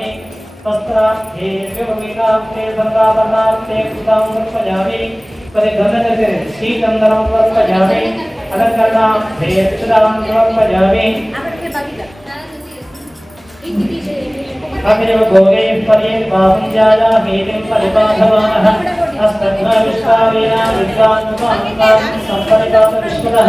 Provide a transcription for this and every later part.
वदामि तत्रार्थे शिवमिकार्थे वृन्दावनार्थे कृतां वृषजामि परिगमनते श्रीकन्दरं वृषजामि अलङ्करणार्थे पितरां वृषजामि अग्रिम भोगे पर्ये बाहुं जाया मीतिं परिबाधवानः। अस्तद्वा विश्वावेन विद्वान् सम्परिपात विश्वतः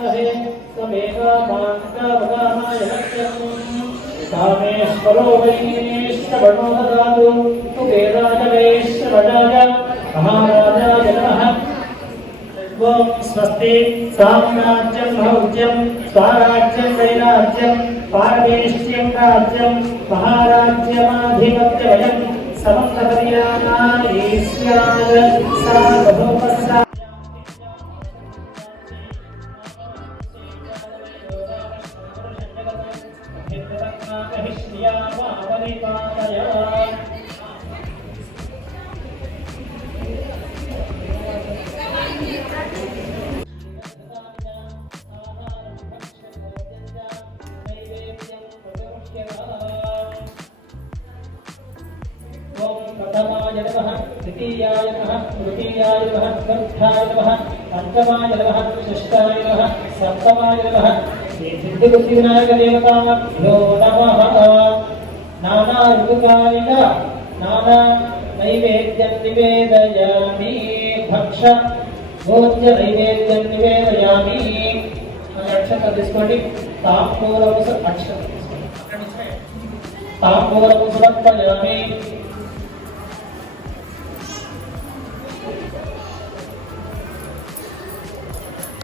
महे तमेवामाङ्गावगामाय लक्ष्यम् कामेश्वरो वैश्रवणो ददातु। कुबेराय वैश्रवणाय महाराजाय नमः। ॐ स्वस्ति साम्राज्यं भौज्यं स्वराज्यं, वैराज्यं पारमेष्ट्यं राज्यं महाराज्यमाधिपत्यवयं समस्तपर्याणानि स्यात् सार्वभौम నమః తృతీయాయ నమః చతుర్థాయ నమః పంచమాయ నమః షష్ఠాయ నమః సప్తమాయ నమః శ్రీ సిద్ధిబుద్ధి వినాయక దేవతాభ్యో నమః నానా ఋతుకాలిక నానా నైవేద్యం నివేదయామి భక్ష భోజ్య నైవేద్యం నివేదయామి అక్షరం తీసుకోండి తాంబూలము అక్షరం తీసుకోండి అక్కడి నుంచి తాంబూలము సమర్పయామి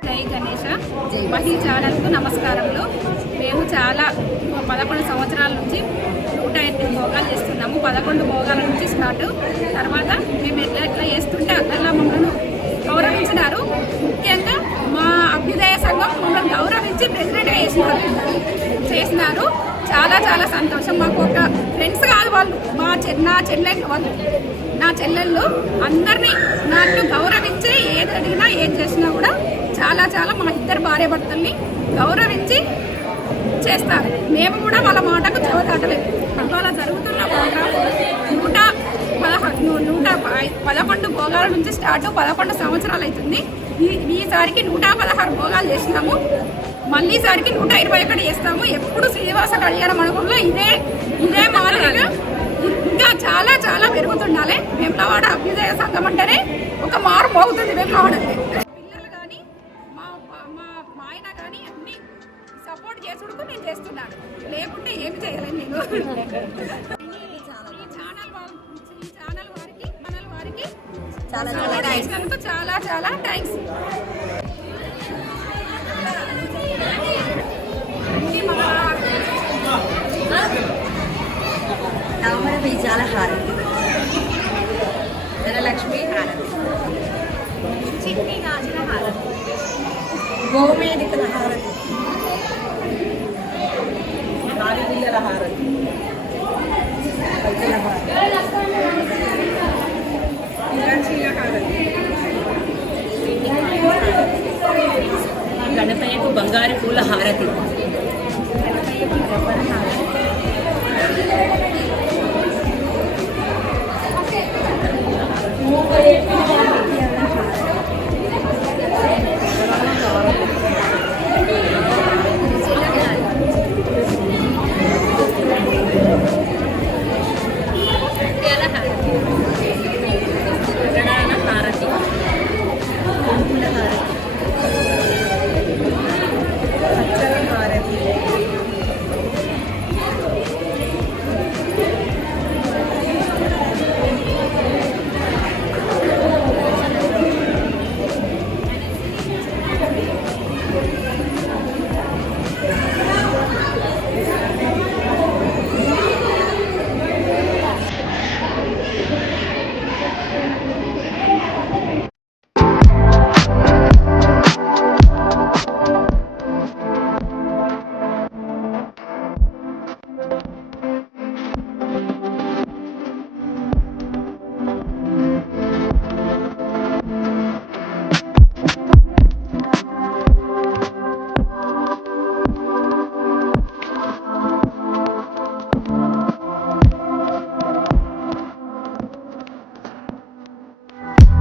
జై గణేష. మహి ఛానల్కు నమస్కారములు. మేము చాలా పదకొండు సంవత్సరాల నుంచి నూట ఎనిమిది భోగాలు చేస్తున్నాము. పదకొండు భోగాల నుంచి స్టార్ట్. తర్వాత మేము ఎట్లా ఎట్లా చేస్తుంటే అందరిలా మమ్మల్ని గౌరవించినారు. ముఖ్యంగా మా అభ్యుదయ సంఘం మమ్మల్ని గౌరవించి ప్రెసిడెంట్గా చేసినారు. చేసినారు. చాలా చాలా సంతోషం. మాకు ఒక ఫ్రెండ్స్ కాదు వాళ్ళు. మా చె నా చెల్లెళ్ళు వాళ్ళు. నా చెల్లెళ్ళు అందరినీ నాకు గౌరవించి ఏది అడిగినా ఏది చేసినా కూడా చాలా చాలా మా ఇద్దరు భార్య భర్తల్ని గౌరవించి చేస్తారు. మేము కూడా వాళ్ళ మాటకు చెవదాటలేదు ఇవాళ జరుగుతున్న ప్రోగ్రాం నూట పదహారు నూట పదకొండు భోగాల నుంచి స్టార్ట్ పదకొండు సంవత్సరాలు అవుతుంది. ఈ ఈసారికి నూట పదహారు భోగాలు చేసినాము మళ్ళీసారికి నూట ఇరవై ఒకటి చేస్తాము. ఎప్పుడు శ్రీనివాస కళ్యాణ మండపంలో ఇదే ఇదే మాదిరిగా ఇంకా చాలా చాలా పెరుగుతుండాలి. వేములవాడ అభ్యుదయ సంఘం అంటేనే ఒక మారు మోగుతుంది వేములవాడ చేస్తున్నాను లేకుంటే ఏమి చేయలేను నేను. ఛానల్ ఛానల్ వారికి ఛానల్ వారికి చాలా చాలా థ్యాంక్స్ ಬಂಗಾರಿ ಪೂಲ ಹಾರತಿ ಮೂವತ್ತು